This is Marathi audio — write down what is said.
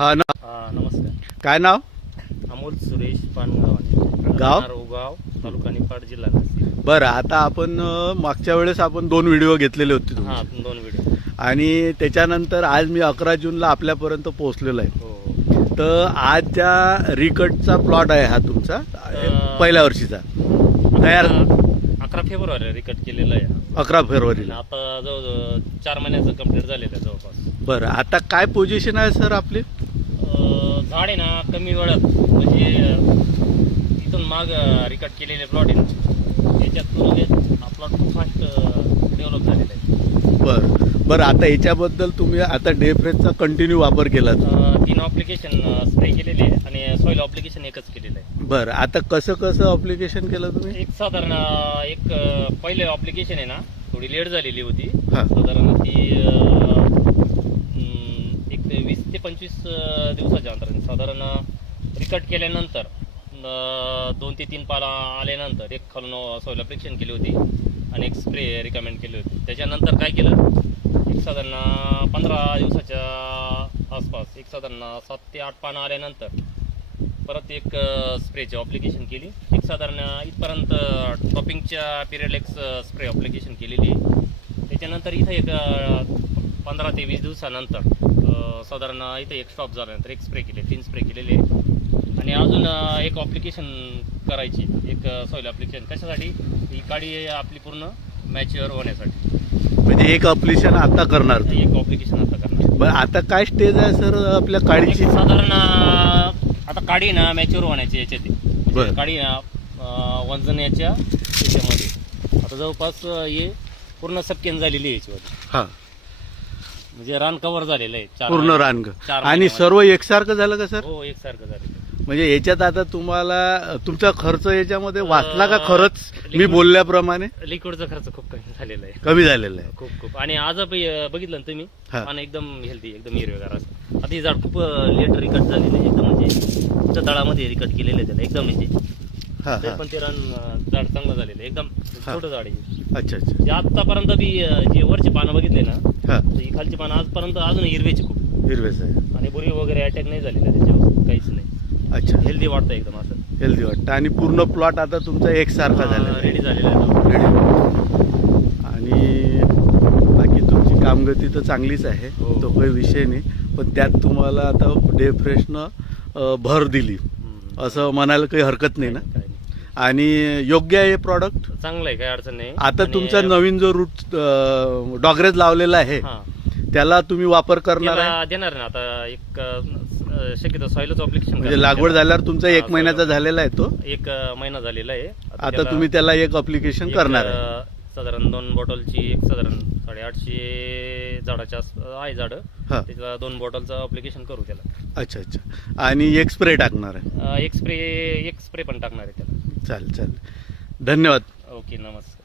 हा ना, नमस्कार. काय नाव? अमोल सुरेश पानगाव, गाव? उगाव, तालुका निफाड, जिल्हा नाशिक. बरं, आता आपण मागच्या वेळेस आपण 2 व्हिडिओ घेतलेले होते तुमचे. हा, 2 व्हिडिओ. आणि त्याच्यानंतर आज मी 11 जूनला आपल्यापर्यंत पोहोचलेलो आहे. हो. तर आज त्या रिकटचा प्लॉट आहे हा तुमचा पहिल्या वर्षीचा तयार 11 फेब्रुवारी रिकट केलेलं आहे. 11 फेब्रुवारीला. आता जवळजवळ 4 महिन्याचं कंप्लीट झालेलं आहे जवळपास. बरं, आता काय पोझिशन आहे सर आपली? झाड आहे ना कमी वेळात, म्हणजे इथून माग रिकट केलेले प्लॉट आहे ना, याच्यात तुलनेत हा प्लॉट खूप फास्ट डेव्हलप झालेला आहे. बरं, आता याच्याबद्दल तुम्ही आता डेफ्रेजचा कंटिन्यू वापर केला. 3 ॲप्लिकेशन स्प्रे केलेले आहे आणि सॉईल ॲप्लिकेशन एकच केलेलं आहे. बरं, आता कसं ॲप्लिकेशन केलं तुम्ही? एक साधारण पहिले ॲप्लिकेशन आहे ना, थोडी लेट झालेली होती. हां. साधारण ती एक 20 ते 25 दिवसाच्या अंतराने साधारण रिकट केल्यानंतर 2 ते 3 पाला आल्यानंतर एक खालून सॉईल ॲप्लिकेशन केली होती आणि एक स्प्रे रिकमेंड केली होती. त्याच्यानंतर काय केलं, एक साधारण 15 दिवसाच्या आसपास एक साधारण 7 ते 8 पानं आल्यानंतर परत एक स्प्रेची ॲप्लिकेशन केली. एक साधारण इथपर्यंत टॉपिंगच्या पिरियड एक स्प्रे ॲप्लिकेशन केलेली. त्याच्यानंतर इथं एक 15 ते 20 दिवसानंतर साधारण इथं एक स्टॉप झाल्यानंतर एक स्प्रे केले, 3 स्प्रे केलेले. आणि अजून एक ॲप्लिकेशन करायची, एक सॉईल ॲप्लिकेशन. कशासाठी? ही काडी आपली पूर्ण मॅच्युअर होण्यासाठी. म्हणजे एक ॲप्लिकेशन आता करणार? एक ॲप्लिकेशन आता करणार. बरं, आता काय स्टेज आहे सर आपल्या काडीची? साधारण आता काडी ना मॅच्युअर होण्याची याच्यात. बरं. काडी वंजण्याच्या याच्यामध्ये आता जवळपास हे पूर्ण सपकेन झालेली आहे याच्यावर. हां, म्हणजे रान कव्हर झालेलं आहे पूर्ण रानग. 4 आणि महिन्यामध्ये. सर्व एकसारखं झालं का सर? हो, एकसारखं झालेलं. म्हणजे याच्यात आता तुम्हाला तुमचा खर्च याच्यामध्ये वाचला का खरंच? मी बोलल्याप्रमाणे लिक्विडचा खर्च खूप कमी झालेला आहे. कमी झालेला आहे. खूप. आणि आज बघितलं ना तुम्ही, हा. पानं एकदम हेल्दी, एकदम हिरवेगार असं. आता हे झाड खूप लेट रिकट झालेलं आहे एकदम, म्हणजे तळामध्ये रिकट केलेलं आहे त्याला एकदम. म्हणजे हां ते हां, पण ते रान झाड चांगलं झालेलं आहे एकदम. छोटं झाड आहे. अच्छा अच्छा. जे आतापर्यंत बी जे वरचे पानं बघितले ना, हां, तर ही खालची पानं आजपर्यंत अजून हिरवेची खूप. हिरवेच आहे. आणि बुरी वगैरे अटॅक नाही झालेला त्याच्यावर, काहीच नाही. अच्छा, हेल्दी वाटतं एकदम असं. हेल्दी वाटतं. आणि पूर्ण प्लॉट आता तुमचा एकसारखा झालेला आहे. रेडी झालेला आहे. रेडी. आणि बाकी तुमची कामगती तर चांगलीच आहे, हो. तो काही विषय नाही. पण त्यात तुम्हाला आता डे फ्रेशनं भर दिली असं म्हणायला काही हरकत नाही ना? काही नाही. आणि योग्य आहे हे प्रॉडक्ट. चांगलं आहे, काही अडचण नाही. आता आणि तुमचा नवीन जो रूट डॉगरेज लावलेला आहे हां, त्याला तुम्ही वापर करणार आहे? त्याला देणार ना आता एक शक्यतो सॉइलच ॲप्लिकेशन. म्हणजे लागवड झाल्यावर तुमचा 1 महिन्याचा झालेला आहे तो. 1 महिना झालेला आहे. आता तुम्ही त्याला एक ॲप्लिकेशन करणार आहे. साधारण 2 बॉटलची एक साधारण 850 झाडाच्या आहे झाडं. हां, त्याला 2 बॉटलचं ॲप्लिकेशन करू त्याला. अच्छा अच्छा. आणि एक स्प्रे टाकणार आहे? एक स्प्रे पण टाकणार आहे त्याला. चालेल चालेल, धन्यवाद. ओके, नमस्कार.